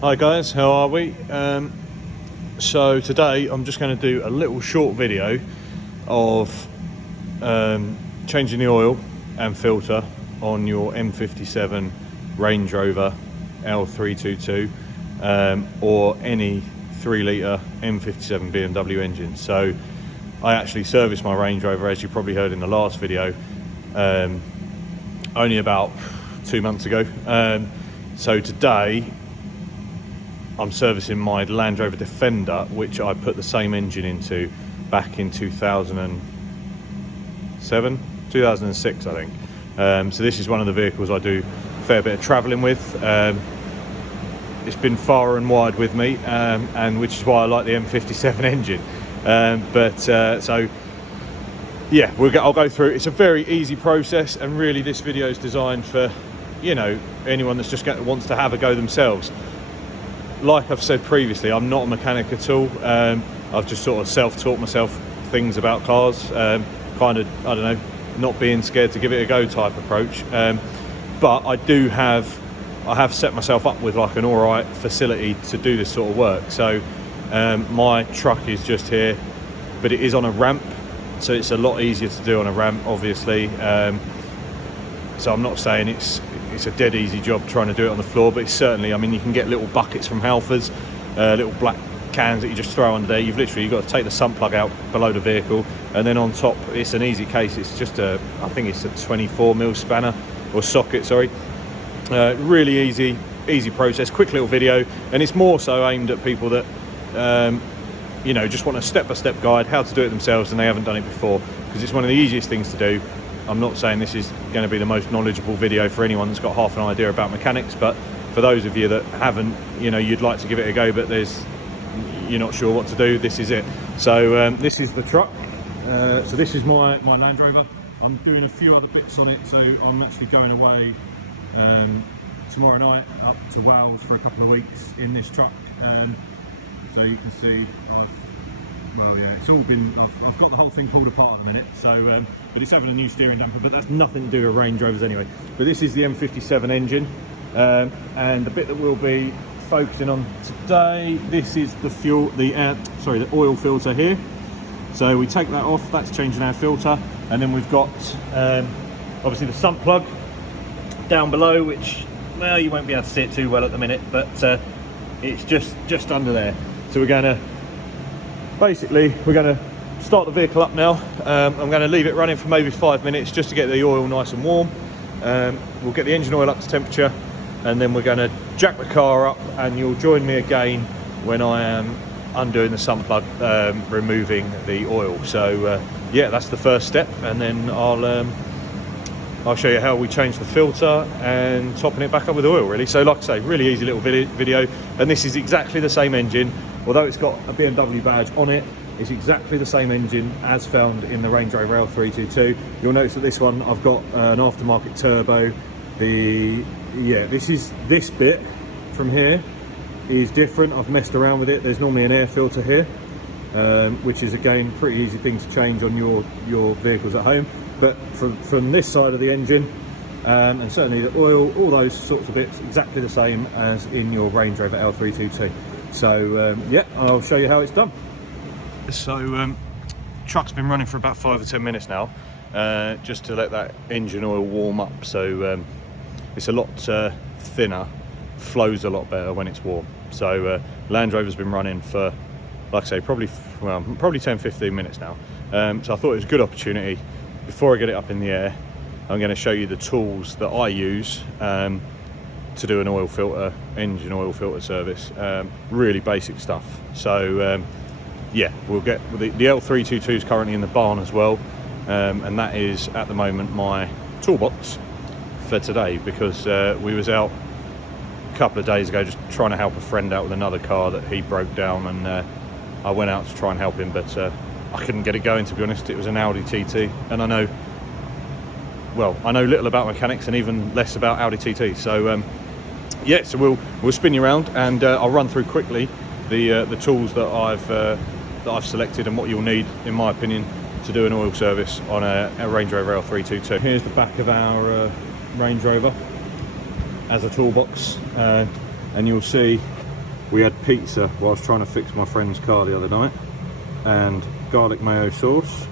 Hi guys, how are we? So today I'm just going to do a little short video of changing the oil and filter on your M57 Range Rover L322 or any 3 litre M57 BMW engine. So I actually serviced my Range Rover, as you probably heard in the last video, only about 2 months ago. So today I'm servicing my Land Rover Defender, which I put the same engine into back in 2006 I think. So this is one of the vehicles I do a fair bit of travelling with. It's been far and wide with me, and which is why I like the M57 engine. So yeah, I'll go through. It's a very easy process, and really this video is designed for, you know, anyone that's just wants to have a go themselves. Like I've said previously, I'm not a mechanic at all. I've just sort of self-taught myself things about cars, kind of, I don't know, not being scared to give it a go type approach. But I have set myself up with like an alright facility to do this sort of work. So my truck is just here, but it is on a ramp, so it's a lot easier to do on a ramp, obviously. So I'm not saying it's a dead easy job trying to do it on the floor, but it's certainly, I mean, you can get little buckets from Halfords, little black cans that you just throw under there. You've got to take the sump plug out below the vehicle, and then on top, it's an easy case. It's just I think it's a 24mm spanner or socket, sorry. Really easy process, quick little video, and it's more so aimed at people that you know, just want a step-by-step guide how to do it themselves and they haven't done it before, because it's one of the easiest things to do. I'm not saying this is going to be the most knowledgeable video for anyone that's got half an idea about mechanics, but for those of you that haven't, you know, you'd like to give it a go, but you're not sure what to do, this is it. So this is the truck. So this is my Land Rover. I'm doing a few other bits on it, so I'm actually going away tomorrow night up to Wales for a couple of weeks in this truck. So you can see it's all been, I've got the whole thing pulled apart at the minute, so but it's having a new steering damper, but that's nothing to do with Range Rovers anyway. But this is the M57 engine, and the bit that we'll be focusing on today, this is the oil filter here. So we take that off, that's changing our filter, and then we've got obviously the sump plug down below, which, well, you won't be able to see it too well at the minute, but it's just under there. So we're going to start the vehicle up now. I'm going to leave it running for maybe 5 minutes just to get the oil nice and warm. We'll get the engine oil up to temperature, and then we're going to jack the car up, and you'll join me again when I am undoing the sump plug, removing the oil. So yeah, that's the first step, and then I'll show you how we change the filter and topping it back up with oil, really. So like I say, really easy little video, and this is exactly the same engine. Although it's got a BMW badge on it, it's exactly the same engine as found in the Range Rover L322. You'll notice that this one, I've got an aftermarket turbo. This bit from here is different. I've messed around with it. There's normally an air filter here, which is again pretty easy thing to change on your vehicles at home. But from this side of the engine, and certainly the oil, all those sorts of bits, exactly the same as in your Range Rover L322. So yeah, I'll show you how it's done. So truck's been running for about 5 or 10 minutes now, just to let that engine oil warm up. So it's a lot thinner, flows a lot better when it's warm. So Land Rover's been running for, like I say, probably 10-15 minutes now. So I thought it was a good opportunity. Before I get it up in the air, I'm going to show you the tools that I use to do an engine oil filter service. Really basic stuff. So yeah, we'll get the L322 is currently in the barn as well, and that is at the moment my toolbox for today, because we was out a couple of days ago just trying to help a friend out with another car that he broke down, and I went out to try and help him, but I couldn't get it going, to be honest. It was an Audi TT, and I know little about mechanics and even less about Audi TT. So yeah, so we'll spin you around, and I'll run through quickly the tools that I've selected and what you'll need, in my opinion, to do an oil service on a Range Rover L322. Here's the back of our Range Rover as a toolbox, and you'll see We had pizza while I was trying to fix my friend's car the other night, and garlic mayo sauce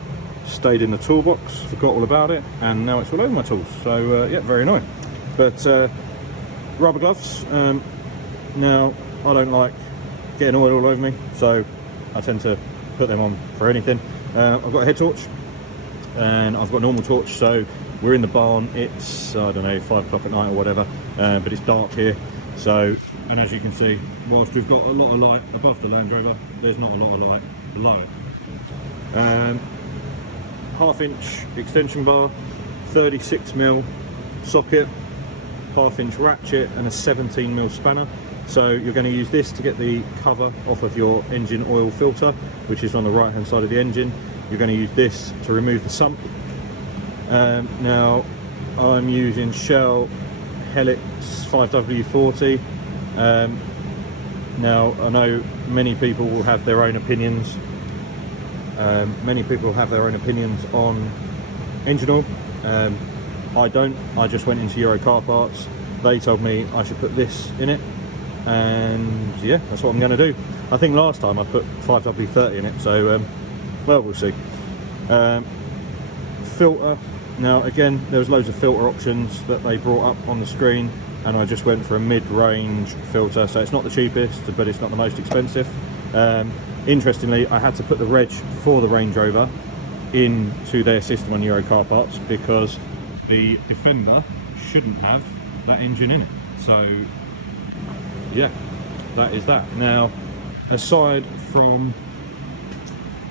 stayed in the toolbox, forgot all about it, and now it's all over my tools. So yeah, very annoying. But rubber gloves, now I don't like getting oil all over me, so I tend to put them on for anything. I've got a head torch and I've got a normal torch, so we're in the barn. It's, I don't know, 5 o'clock at night or whatever, but it's dark here. So, and as you can see, whilst we've got a lot of light above the Land Rover, there's not a lot of light below it. 1/2 inch extension bar, 36mm socket, 1/2 inch ratchet, and a 17mm spanner. So you're going to use this to get the cover off of your engine oil filter, which is on the right hand side of the engine. You're going to use this to remove the sump. Now I'm using Shell Helix 5W40. Now I know many people will have their own opinions. Many people have their own opinions on engine oil. I don't. I just went into Euro Car Parts. They told me I should put this in it, and yeah, that's what I'm going to do. I think last time I put 5W30 in it, so well, we'll see. Filter. Now again, there was loads of filter options that they brought up on the screen, and I just went for a mid-range filter. So it's not the cheapest, but it's not the most expensive. Interestingly, I had to put the reg for the Range Rover into their system on Euro Car Parts because the Defender shouldn't have that engine in it. So yeah, that is that. Now, aside from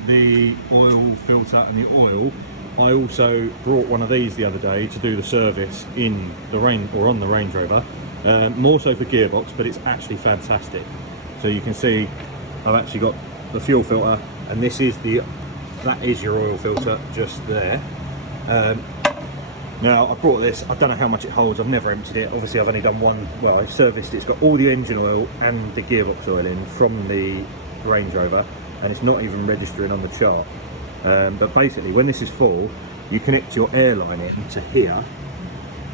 the oil filter and the oil, I also brought one of these the other day to do the service in the Range, or on the Range Rover, more so for gearbox, but it's actually fantastic. So you can see I've actually got the fuel filter, and this is that is your oil filter just there. Now I brought this, I don't know how much it holds, I've never emptied it. Obviously I've only done one, well, I've serviced it. It's got all the engine oil and the gearbox oil in from the Range Rover, and it's not even registering on the chart. But basically when this is full, you connect your airline in to here,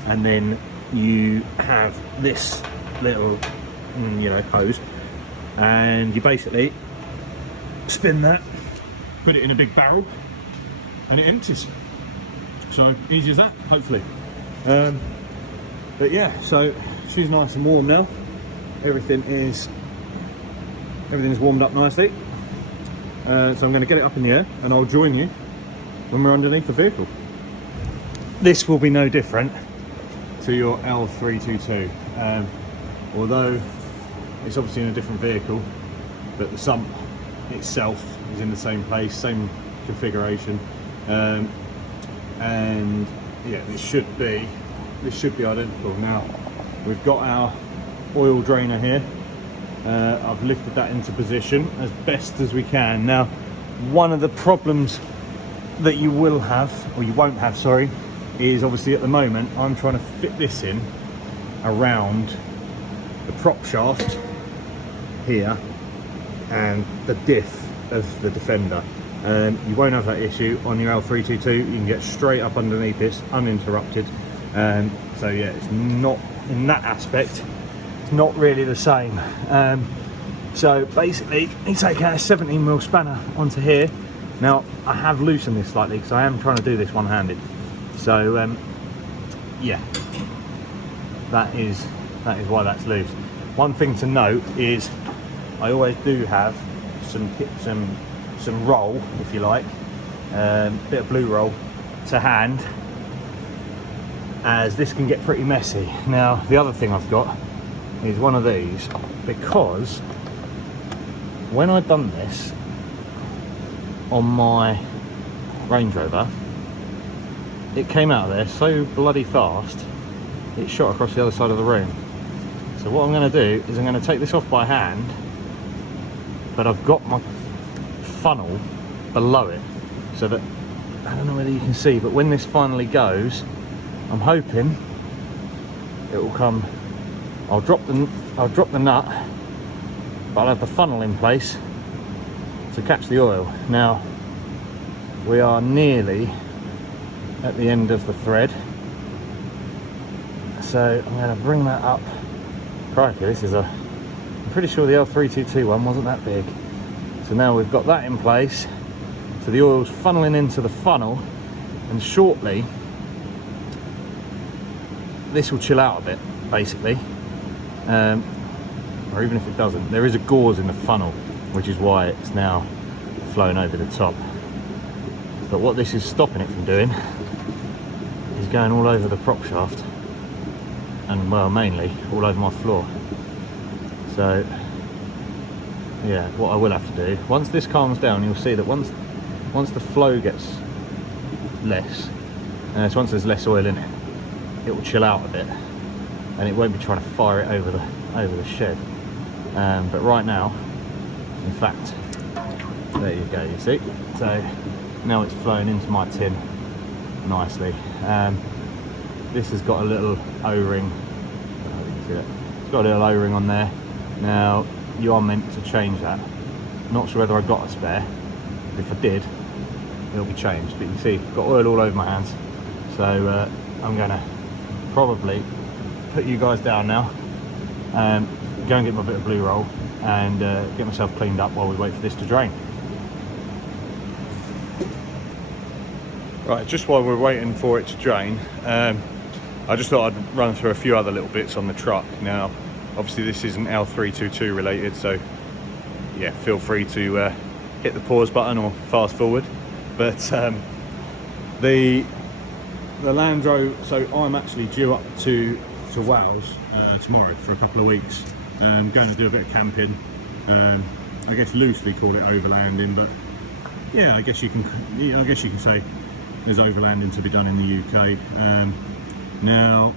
and then you have this little hose, and you basically spin that, put it in a big barrel, and it empties. So easy as that, hopefully. But yeah, so she's nice and warm now. Everything's warmed up nicely. So I'm going to get it up in the air, and I'll join you when we're underneath the vehicle. This will be no different to your L322, although it's obviously in a different vehicle, but the sump itself is in the same place, same configuration, and yeah, this should be identical. Now we've got our oil drainer here. I've lifted that into position as best as we can. Now, one of the problems that you will have, or you won't have, sorry, is obviously at the moment I'm trying to fit this in around the prop shaft here and the diff of the Defender. You won't have that issue on your L322. You can get straight up underneath this uninterrupted. So yeah, it's not, in that aspect, it's not really the same. So basically you take out a 17mm spanner onto here. Now I have loosened this slightly because I am trying to do this one-handed. So yeah, that is why that's loose. One thing to note is I always do have some roll, if you like, bit of blue roll to hand, as this can get pretty messy. Now the other thing I've got is one of these, because when I've done this on my Range Rover, it came out of there so bloody fast it shot across the other side of the room. So what I'm going to do is I'm going to take this off by hand, but I've got my funnel below it, so that, I don't know whether you can see, but when this finally goes, I'm hoping it will come. I'll drop the nut, but I'll have the funnel in place to catch the oil. Now we are nearly at the end of the thread, so I'm going to bring that up. Crikey, this is a I'm pretty sure the L322 one wasn't that big. So now we've got that in place. So the oil's funneling into the funnel, and shortly this will chill out a bit, basically. Or even if it doesn't, there is a gauze in the funnel, which is why it's now flowing over the top. But what this is stopping it from doing is going all over the prop shaft, and well, mainly all over my floor. So yeah, what I will have to do, once this calms down, you'll see that once the flow gets less, so once there's less oil in it, it will chill out a bit, and it won't be trying to fire it over the shed. But right now, in fact, there you go, you see. So now it's flowing into my tin nicely. This has got a little O-ring. I don't know if you can see that. It's got a little O-ring on there. Now you are meant to change that. Not sure whether I got a spare. If I did, it'll be changed. But you can see, got oil all over my hands. So I'm gonna probably put you guys down now. Go and get my bit of blue roll and get myself cleaned up while we wait for this to drain. Right, just while we're waiting for it to drain, I just thought I'd run through a few other little bits on the truck. Now, obviously this isn't L322 related, so yeah, feel free to hit the pause button or fast forward. But the Land Rover, so I'm actually due up to Wales tomorrow for a couple of weeks. Going to do a bit of camping. I guess loosely call it overlanding, but yeah, I guess you can say there's overlanding to be done in the UK. Now,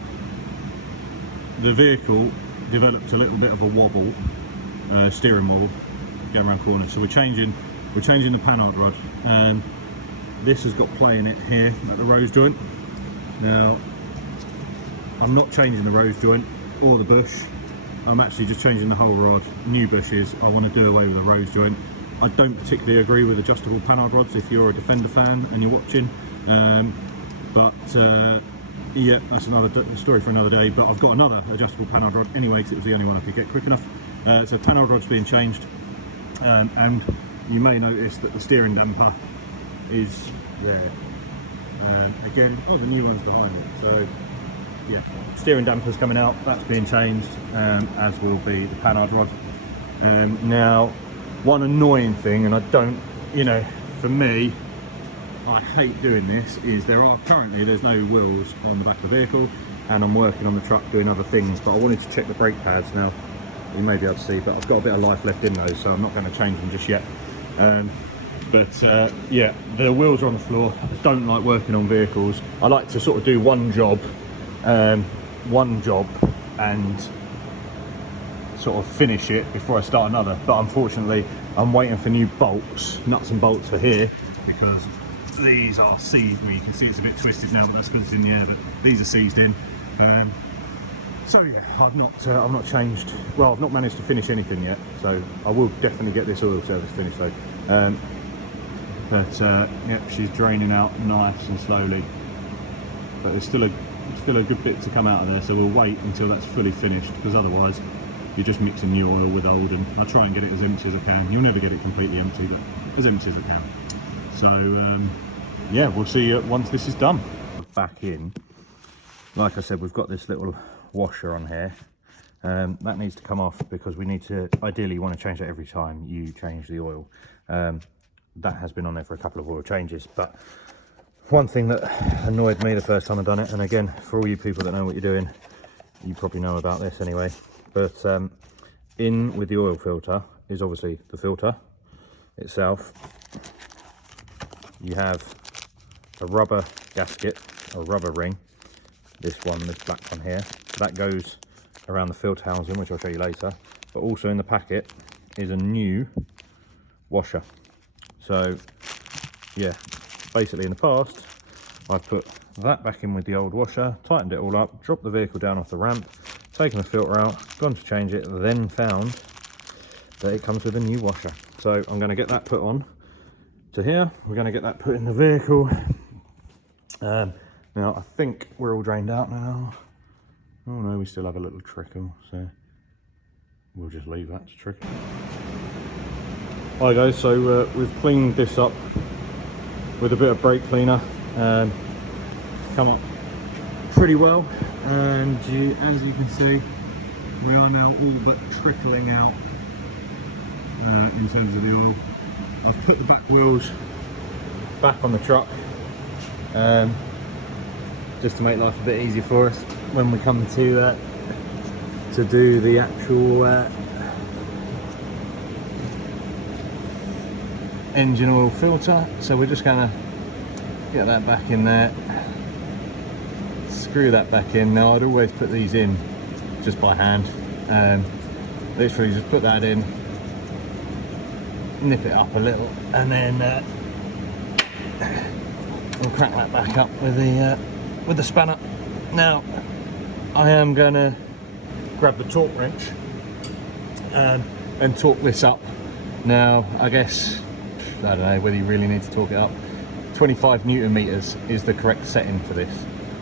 the vehicle developed a little bit of a wobble, steering wheel going around corners. So we're changing the panhard rod. This has got play in it here at the rose joint. Now, I'm not changing the rose joint or the bush. I'm actually just changing the whole rod, new bushes. I want to do away with the rose joint. I don't particularly agree with adjustable panhard rods if you're a Defender fan and you're watching. Yeah, that's another story for another day. But I've got another adjustable panhard rod anyway, because it was the only one I could get quick enough. So panhard rod's being changed. And you may notice that the steering damper is there. Again, the new one's behind it. So yeah, steering damper's coming out, that's being changed, as will be the panhard rod. Now, one annoying thing, and I don't, for me, I hate doing this, is there's no wheels on the back of the vehicle, and I'm working on the truck doing other things, but I wanted to check the brake pads. Now, you may be able to see, but I've got a bit of life left in those, so I'm not going to change them just yet. Yeah, the wheels are on the floor. I don't like working on vehicles. I like to sort of do one job and sort of finish it before I start another. But unfortunately, I'm waiting for new bolts, nuts and bolts for here, because these are seized. Well, you can see it's a bit twisted now, but that's because it's in the air, but these are seized in. So yeah, I've not changed, well, I've not managed to finish anything yet, so I will definitely get this oil service finished though. Yeah, she's draining out nice and slowly, but there's still a good bit to come out of there, so we'll wait until that's fully finished, because otherwise you're just mixing new oil with old, and I'll try and get it as empty as I can. You'll never get it completely empty, but as empty as I can. So yeah, we'll see once this is done. Back in, like I said, we've got this little washer on here. That needs to come off, because we need to, ideally you want to change that every time you change the oil. That has been on there for a couple of oil changes, but one thing that annoyed me the first time I done it, and again, for all you people that know what you're doing, you probably know about this anyway, but in with the oil filter is obviously the filter itself. You have a rubber gasket, a rubber ring, this black one here, that goes around the filter housing, which I'll show you later, but also in the packet is a new washer. So yeah, basically in the past I put that back in with the old washer, tightened it all up, dropped the vehicle down off the ramp, taken the filter out, gone to change it, then found that it comes with a new washer. So I'm going to get that put on to here, we're going to get that put in the vehicle. Now I think we're all drained out now. Oh no, we still have a little trickle, so we'll just leave that to trickle. Hi guys, so we've cleaned this up with a bit of brake cleaner, come up pretty well, and as you can see, we are now all but trickling out in terms of the oil. I've put the back wheels back on the truck just to make life a bit easier for us when we come to do the actual engine oil filter. So we're just gonna get that back in there, screw that back in. Now I'd always put these in just by hand, literally just put that in, nip it up a little, and then we'll crack that back up with the spanner. Now I am gonna grab the torque wrench and torque this up. Now I guess, I don't know whether you really need to torque it up. 25 Newton meters is the correct setting for this.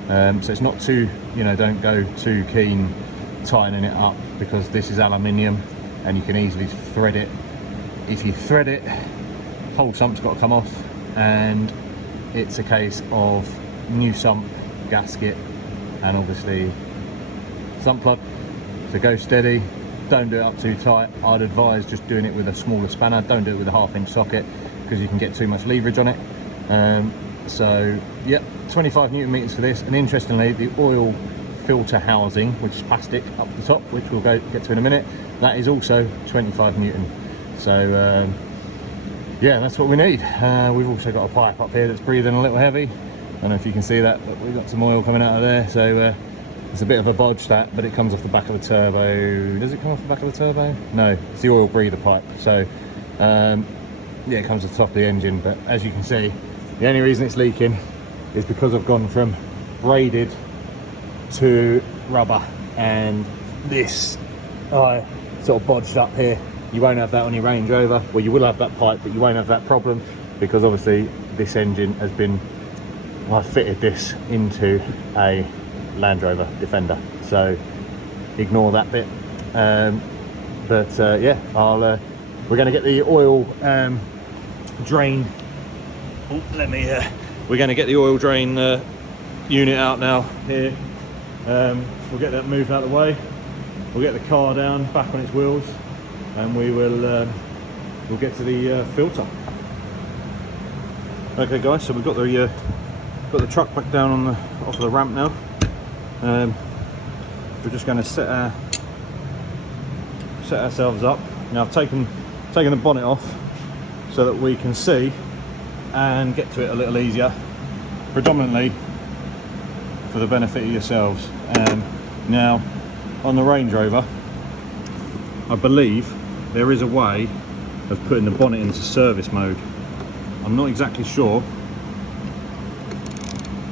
So it's not too, you know, don't go too keen tightening it up, because this is aluminium and you can easily thread it. If you thread it, whole sump's got to come off, and it's a case of new sump, gasket, and obviously sump plug. So go steady, don't do it up too tight. I'd advise just doing it with a smaller spanner. Don't do it with a 1/2 inch socket, because you can get too much leverage on it. So yep, 25 Newton meters for this. And interestingly, the oil filter housing, which is plastic up the top, which we'll get to in a minute, that is also 25 Newton. So yeah, that's what we need. We've also got a pipe up here that's breathing a little heavy. I don't know if you can see that, but we've got some oil coming out of there. So it's a bit of a bodge, that, but it comes off the back of the turbo. Does it come off the back of the turbo? No, it's the oil breather pipe. So yeah, it comes off the top of the engine. But as you can see, the only reason it's leaking is because I've gone from braided to rubber, and this I sort of bodged up here. You won't have that on your Range Rover. Well, you will have that pipe, but you won't have that problem, because obviously this engine has been, well, I fitted this into a Land Rover Defender, so ignore that bit. Yeah, we're going to get the oil drain. We're going to get the oil drain unit out now here. We'll get that moved out of the way. We'll get the car down, back on its wheels, and we will we'll get to the filter. Okay guys, so we've got the truck back down on off the ramp now. We're just going to set ourselves up. Now I've taken the bonnet off so that we can see and get to it a little easier, predominantly for the benefit of yourselves. Now on the Range Rover, I believe there is a way of putting the bonnet into service mode. I'm not exactly sure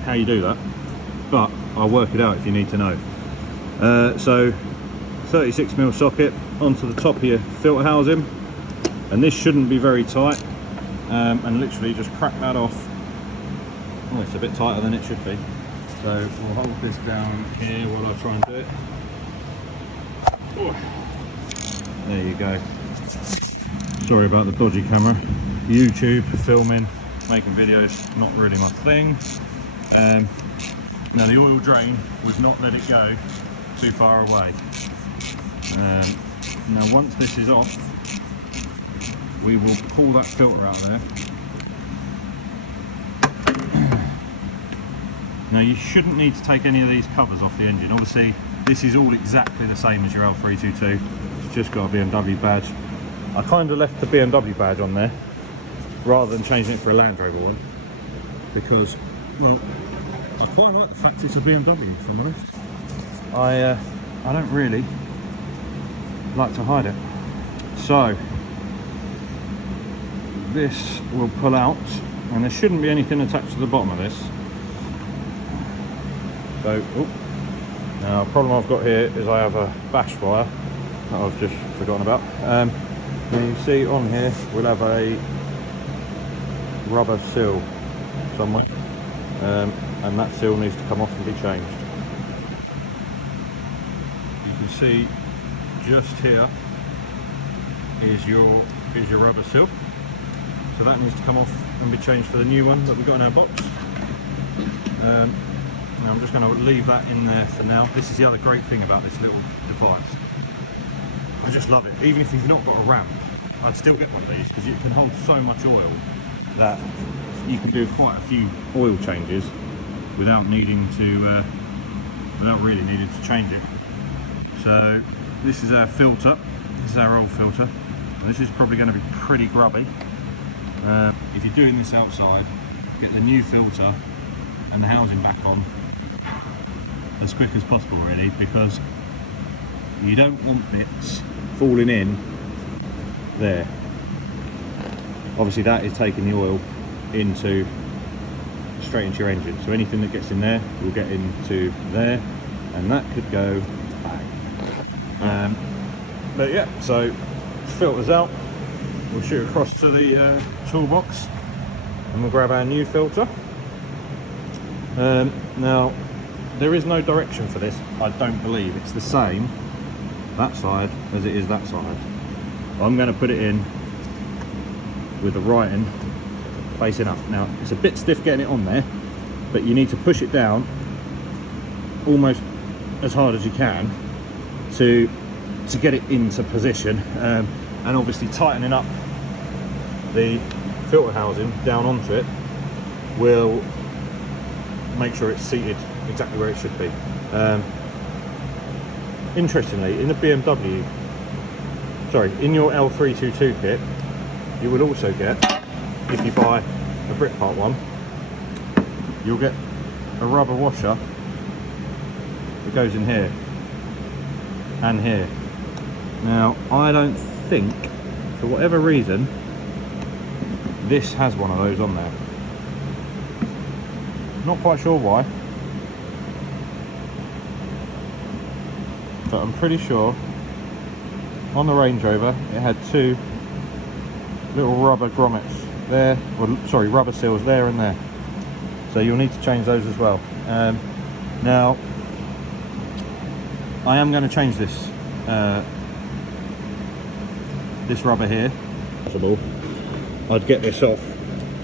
how you do that, but I'll work it out if you need to know. So 36mm socket onto the top of your filter housing, and this shouldn't be very tight, and literally just crack that off. Oh, it's a bit tighter than it should be, so we'll hold this down here while I try and do it. Oh. There you go. Sorry about the dodgy camera. YouTube, filming, making videos, not really my thing. Now the oil drain would not let it go too far away. Now once this is off, we will pull that filter out there. Now you shouldn't need to take any of these covers off the engine. Obviously this is all exactly the same as your L322. It's just got a BMW badge. I kind of left the BMW badge on there rather than changing it for a Land Rover one, because, well, I quite like the fact it's a BMW, if I'm honest. I don't really like to hide it. So this will pull out, and there shouldn't be anything attached to the bottom of this. So, now the problem I've got here is I have a bash wire that I've just forgotten about. And you see on here we'll have a rubber seal somewhere, and that seal needs to come off and be changed. You can see just here is your rubber seal. So that needs to come off and be changed for the new one that we've got in our box. Now I'm just going to leave that in there for now. This is the other great thing about this little device. I just love it. Even if you've not got a ramp, I'd still get one of these because it can hold so much oil that you can do quite a few oil changes without needing to, without really needing to change it. So this is our filter. This is our old filter. This is probably going to be pretty grubby. If you're doing this outside, get the new filter and the housing back on as quick as possible, really, because you don't want bits falling in there. Obviously that is taking the oil straight into your engine, so anything that gets in there will get into there, and that could go bang. But yeah, so filters out, we'll shoot across to the toolbox and we'll grab our new filter. Now there is no direction for this, I don't believe. It's the same that side as it is that side. I'm going to put it in with the writing facing up. Now it's a bit stiff getting it on there, but you need to push it down almost as hard as you can to get it into position, and obviously tightening up the filter housing down onto it will make sure it's seated exactly where it should be. Interestingly, in the BMW, sorry, in your L322 kit, you will also get, if you buy a Britpart one, you'll get a rubber washer that goes in here and here. Now, I don't think, for whatever reason, this has one of those on there. Not quite sure why, but I'm pretty sure on the Range Rover it had two little rubber grommets there, or sorry, rubber seals there and there. So you'll need to change those as well. Now, I am going to change this this rubber here. Possible. I'd get this off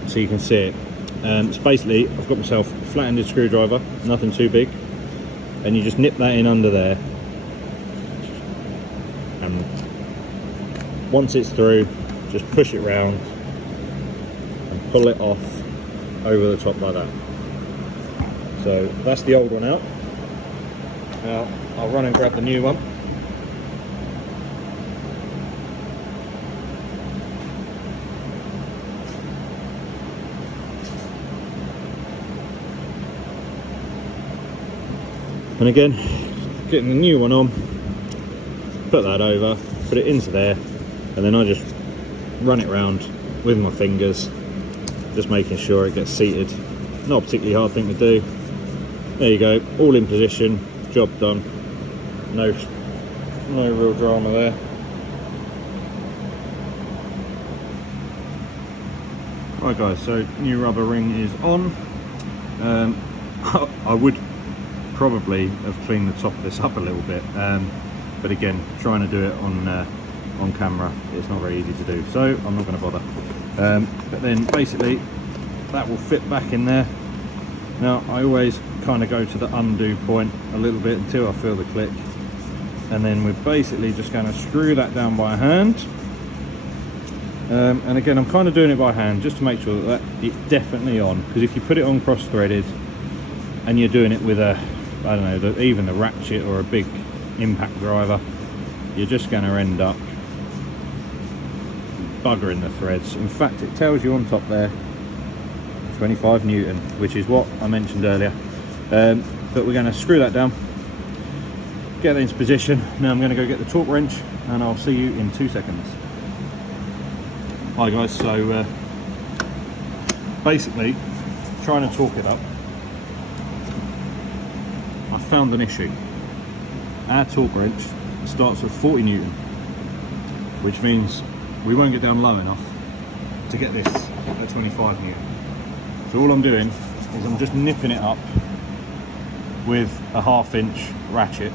so you can see it. It's basically, I've got myself a flat-ended screwdriver, nothing too big, and you just nip that in under there, and once it's through, just push it round and pull it off over the top like that. So that's the old one out. Now I'll run and grab the new one. And again, getting the new one on, put that over, put it into there, and then I just run it round with my fingers, just making sure it gets seated. Not a particularly hard thing to do. There you go, all in position, job done. No real drama there. Right guys, so new rubber ring is on. I would probably have cleaned the top of this up a little bit, but again, trying to do it on camera, it's not very easy to do, so I'm not going to bother. But then basically that will fit back in there. Now I always kind of go to the undo point a little bit until I feel the click, and then we're basically just going to screw that down by hand. And again, I'm kind of doing it by hand just to make sure that it's definitely on, because if you put it on cross-threaded and you're doing it with a, I don't know, even the ratchet or a big impact driver, you're just going to end up buggering the threads. In fact, it tells you on top there 25 Newton, which is what I mentioned earlier. But we're going to screw that down, get that into position. Now I'm going to go get the torque wrench and I'll see you in 2 seconds. Hi guys, so basically trying to torque it up, I found an issue. Our torque wrench starts at 40 Newton, which means we won't get down low enough to get this at 25 Newton. So all I'm doing is I'm just nipping it up with a 1/2 inch ratchet.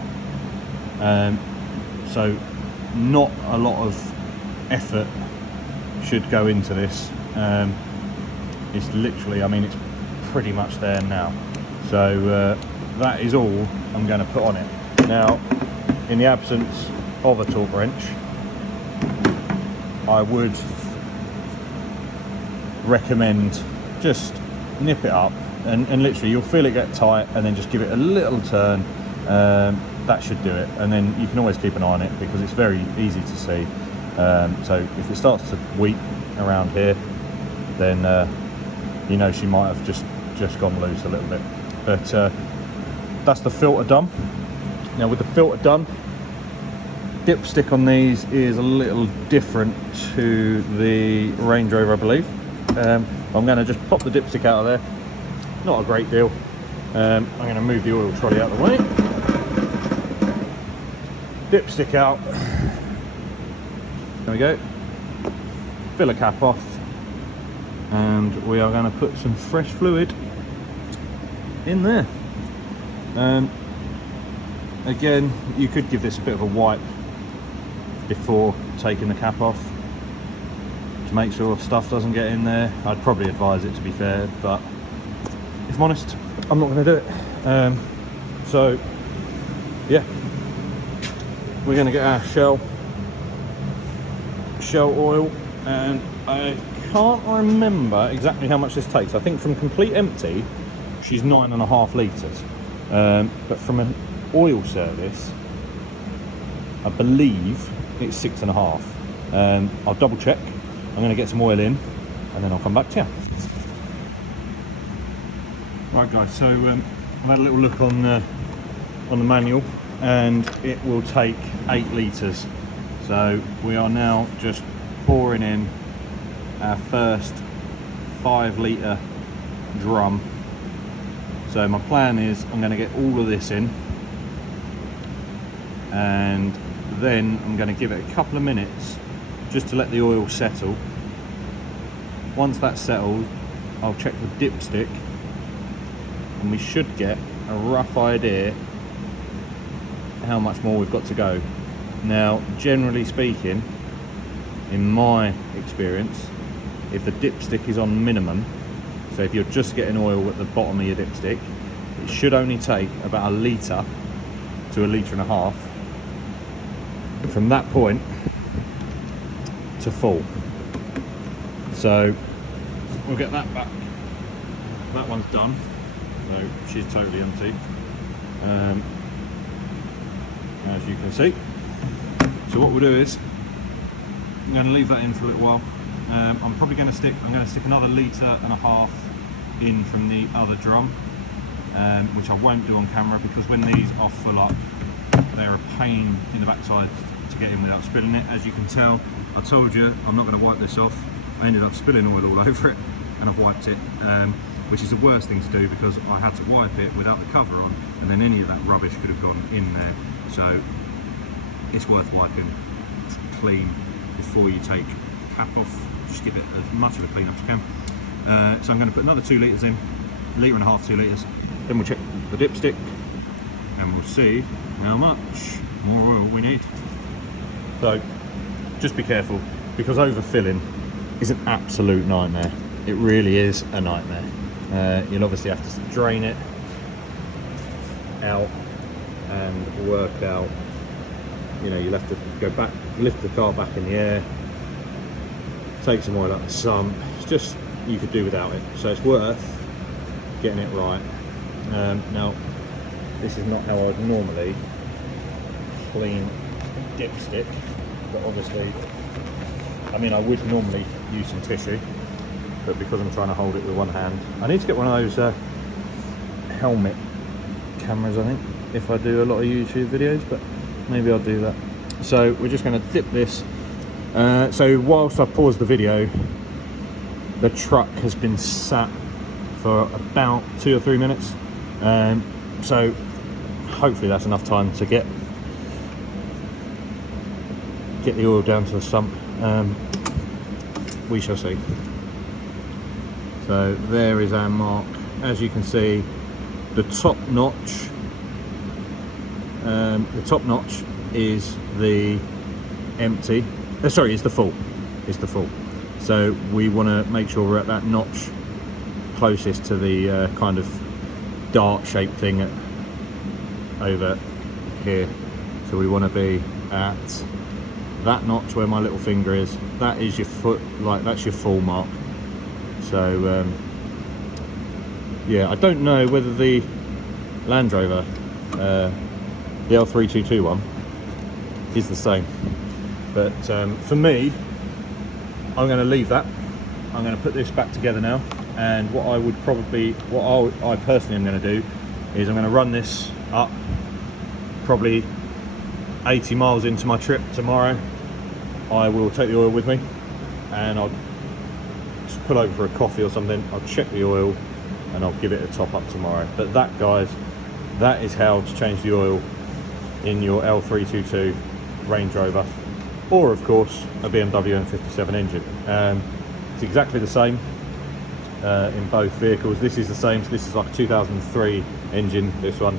So not a lot of effort should go into this. It's literally, I mean, it's pretty much there now. So that is all I'm going to put on it. Now, in the absence of a torque wrench, I would recommend just nip it up and literally you'll feel it get tight, and then just give it a little turn. That should do it, and then you can always keep an eye on it because it's very easy to see. So if it starts to weep around here, then you know she might have just gone loose a little bit. But that's the filter done. Now with the filter done, dipstick on these is a little different to the Range Rover, I believe. I'm going to just pop the dipstick out of there. Not a great deal. I'm going to move the oil trolley out of the way. Dipstick out. There we go. Fill a cap off, and we are going to put some fresh fluid in there. Again, you could give this a bit of a wipe before taking the cap off to make sure stuff doesn't get in there. I'd probably advise it, to be fair, but if I'm honest, I'm not going to do it. So yeah, we're going to get our shell oil, and I can't remember exactly how much this takes. I think from complete empty she's 9.5 litres, but from an oil service I believe it's 6.5. I'll double check. I'm going to get some oil in and then I'll come back to you. Right guys, so I've had a little look on the manual, and it will take 8 litres. So we are now just pouring in our first 5 litre drum. So my plan is I'm going to get all of this in, and then I'm going to give it a couple of minutes just to let the oil settle. Once that's settled, I'll check the dipstick, and we should get a rough idea how much more we've got to go. Now, generally speaking, in my experience, if the dipstick is on minimum, so if you're just getting oil at the bottom of your dipstick, it should only take about 1 litre to 1.5 litres from that point to full. So we'll get that back. That one's done, so she's totally empty, as you can see. So what we'll do is I'm going to leave that in for a little while. I'm probably going to stick another 1.5 litres in from the other drum, which I won't do on camera because when these are full up, they're a pain in the backside to get in without spilling it. As you can tell, I told you I'm not going to wipe this off. I ended up spilling oil all over it, and I've wiped it, which is the worst thing to do because I had to wipe it without the cover on, and then any of that rubbish could have gone in there. So it's worth wiping clean before you take the cap off. Just give it as much of a clean up as you can. So I'm going to put another 2 litres in, 1.5 litres, 2 litres. Then we'll check the dipstick and we'll see how much more oil we need. So just be careful, because overfilling is an absolute nightmare. It really is a nightmare. You'll obviously have to drain it out and work out, you know, you'll have to go back, lift the car back in the air, take some oil out of the sump. It's just, you could do without it, so it's worth getting it right. Now this is not how I'd normally clean dipstick, but obviously, I mean, I would normally use some tissue, but because I'm trying to hold it with one hand, I need to get one of those helmet cameras, I think, if I do a lot of YouTube videos, but maybe I'll do that. So we're just going to dip this. So whilst I pause the video, the truck has been sat for about 2 or 3 minutes, so hopefully that's enough time to get the oil down to the sump. We shall see. So there is our mark. As you can see, the top notch is the empty, sorry, it's the full. It's the full. So we want to make sure we're at that notch closest to the kind of dart shaped thing over here. So we want to be at that notch where my little finger is. That is your foot, like that's your full mark. So yeah, I don't know whether the Land Rover, the L322 one, is the same, but for me, I'm going to leave that. I'm going to put this back together now, and what I personally am going to do is I'm going to run this up probably 80 miles into my trip tomorrow. I will take the oil with me, and I'll just pull over for a coffee or something. I'll check the oil and I'll give it a top up tomorrow. But that, guys, that is how to change the oil in your L322 Range Rover, or of course a BMW M57 engine. It's exactly the same in both vehicles. This is the same, so this is like a 2003 engine, this one,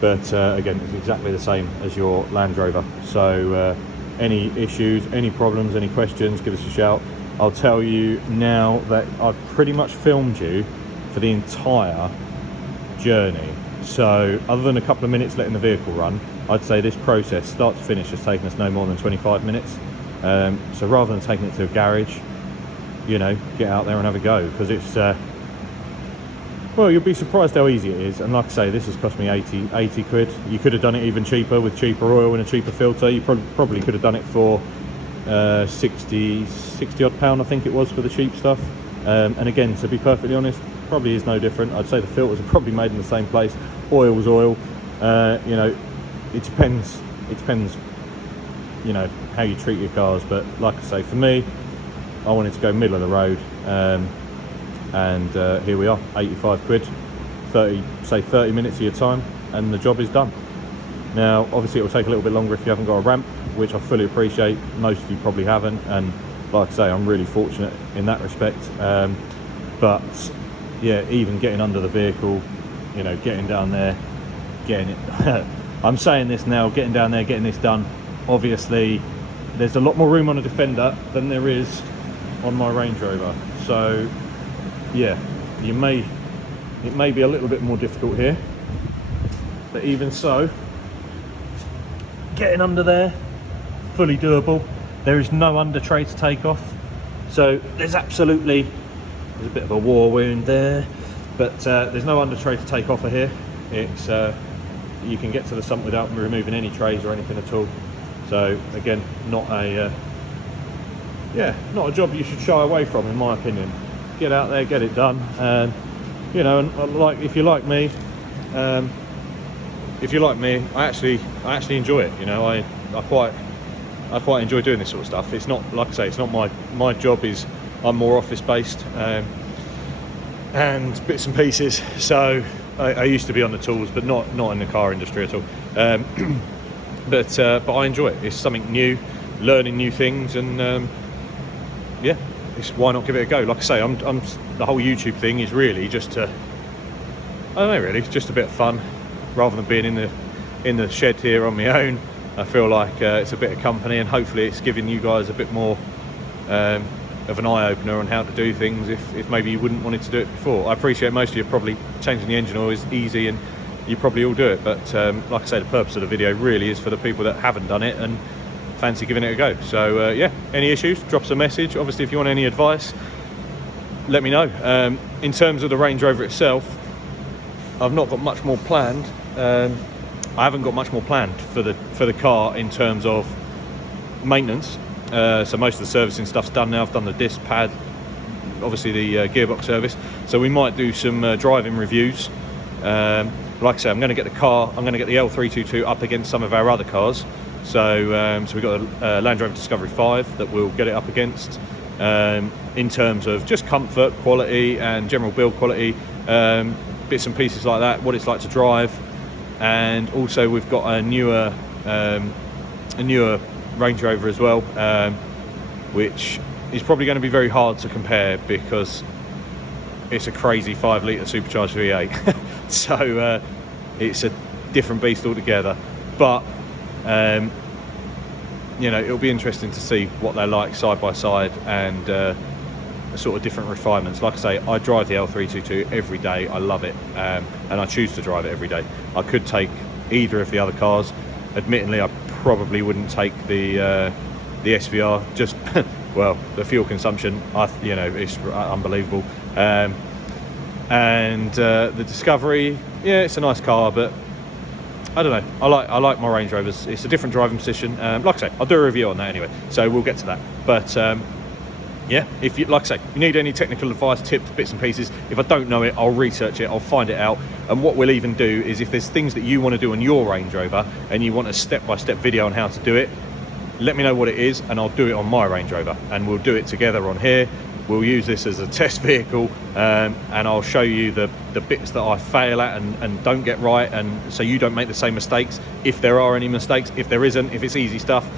but again, it's exactly the same as your Land Rover. So any issues, any problems, any questions, give us a shout. I'll tell you now that I've pretty much filmed you for the entire journey. So other than a couple of minutes letting the vehicle run, I'd say this process, start to finish, has taken us no more than 25 minutes. So rather than taking it to a garage, you know, get out there and have a go, because it's, well, you'll be surprised how easy it is. And like I say, this has cost me 80 quid. You could have done it even cheaper with cheaper oil and a cheaper filter. You probably could have done it for 60 odd pound, I think it was, for the cheap stuff. And again, to be perfectly honest, probably is no different. I'd say the filters are probably made in the same place. Oil was oil. You know, it depends, you know, how you treat your cars. But like I say, for me, I wanted to go middle of the road, and here we are, 85 quid, 30 minutes of your time, and the job is done. Now, obviously, it will take a little bit longer if you haven't got a ramp, which I fully appreciate. Most of you probably haven't, and like I say, I'm really fortunate in that respect. But yeah, even getting under the vehicle, you know, getting down there, getting it. I'm saying this now, getting down there, getting this done. Obviously, there's a lot more room on a Defender than there is on my Range Rover. So yeah, it may be a little bit more difficult here, but even so, getting under there, fully doable. There is no under tray to take off, so there's a bit of a war wound there, but there's no under tray to take off of here. It's you can get to the sump without removing any trays or anything at all. So again, not a job you should shy away from, in my opinion. Get out there, get it done, and you know, and like if you're like me, I actually enjoy it. You know, I quite enjoy doing this sort of stuff. It's not, like I say, it's not my job. Is I'm more office based and bits and pieces. So I used to be on the tools, but not in the car industry at all. But I enjoy it. It's something new, learning new things, and yeah, why not give it a go? Like I say, I'm the whole YouTube thing is really just I don't know, really, it's just a bit of fun, rather than being in the shed here on my own. I feel like it's a bit of company, and hopefully it's giving you guys a bit more of an eye-opener on how to do things if maybe you wouldn't wanted to do it before. I appreciate most of you probably changing the engine oil is easy and you probably all do it, but like I say, the purpose of the video really is for the people that haven't done it and fancy giving it a go. So yeah, any issues, drop us a message. Obviously, if you want any advice, let me know. In terms of the Range Rover itself, I've not got much more planned. I haven't got much more planned for the car in terms of maintenance. So most of the servicing stuff's done now. I've done the disc pad, obviously the gearbox service. So we might do some driving reviews. Like I say, I'm going to get the L322 up against some of our other cars. So we've got a Land Rover Discovery 5 that we'll get it up against in terms of just comfort, quality, and general build quality, bits and pieces like that, what it's like to drive. And also we've got a newer Range Rover as well, which is probably going to be very hard to compare because it's a crazy 5 litre supercharged V8. So it's a different beast altogether. But you know, it'll be interesting to see what they're like side by side, and sort of different refinements. Like I say, I drive the L322 every day. I love it, and I choose to drive it every day. I could take either of the other cars. Admittedly, I probably wouldn't take the SVR, just well, the fuel consumption, you know, it's unbelievable. And the Discovery, yeah, it's a nice car, but I don't know. I like my Range Rovers. It's a different driving position. Like I say, I'll do a review on that anyway, so we'll get to that. But yeah, if you, like I say, you need any technical advice, tips, bits and pieces, if I don't know it, I'll research it, I'll find it out. And what we'll even do is, if there's things that you want to do on your Range Rover and you want a step-by-step video on how to do it, let me know what it is and I'll do it on my Range Rover, and we'll do it together on here. We'll use this as a test vehicle, and I'll show you the bits that I fail at and don't get right, and so you don't make the same mistakes, if there are any mistakes. If there isn't, if it's easy stuff,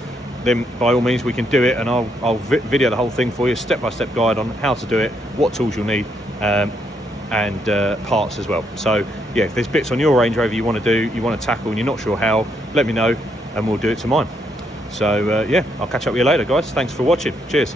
then by all means we can do it, and I'll video the whole thing for you, step-by-step guide on how to do it, what tools you'll need, and parts as well. So yeah, if there's bits on your Range Rover you want to do, you want to tackle, and you're not sure how, let me know and we'll do it to mine. So yeah, I'll catch up with you later, guys. Thanks for watching. Cheers.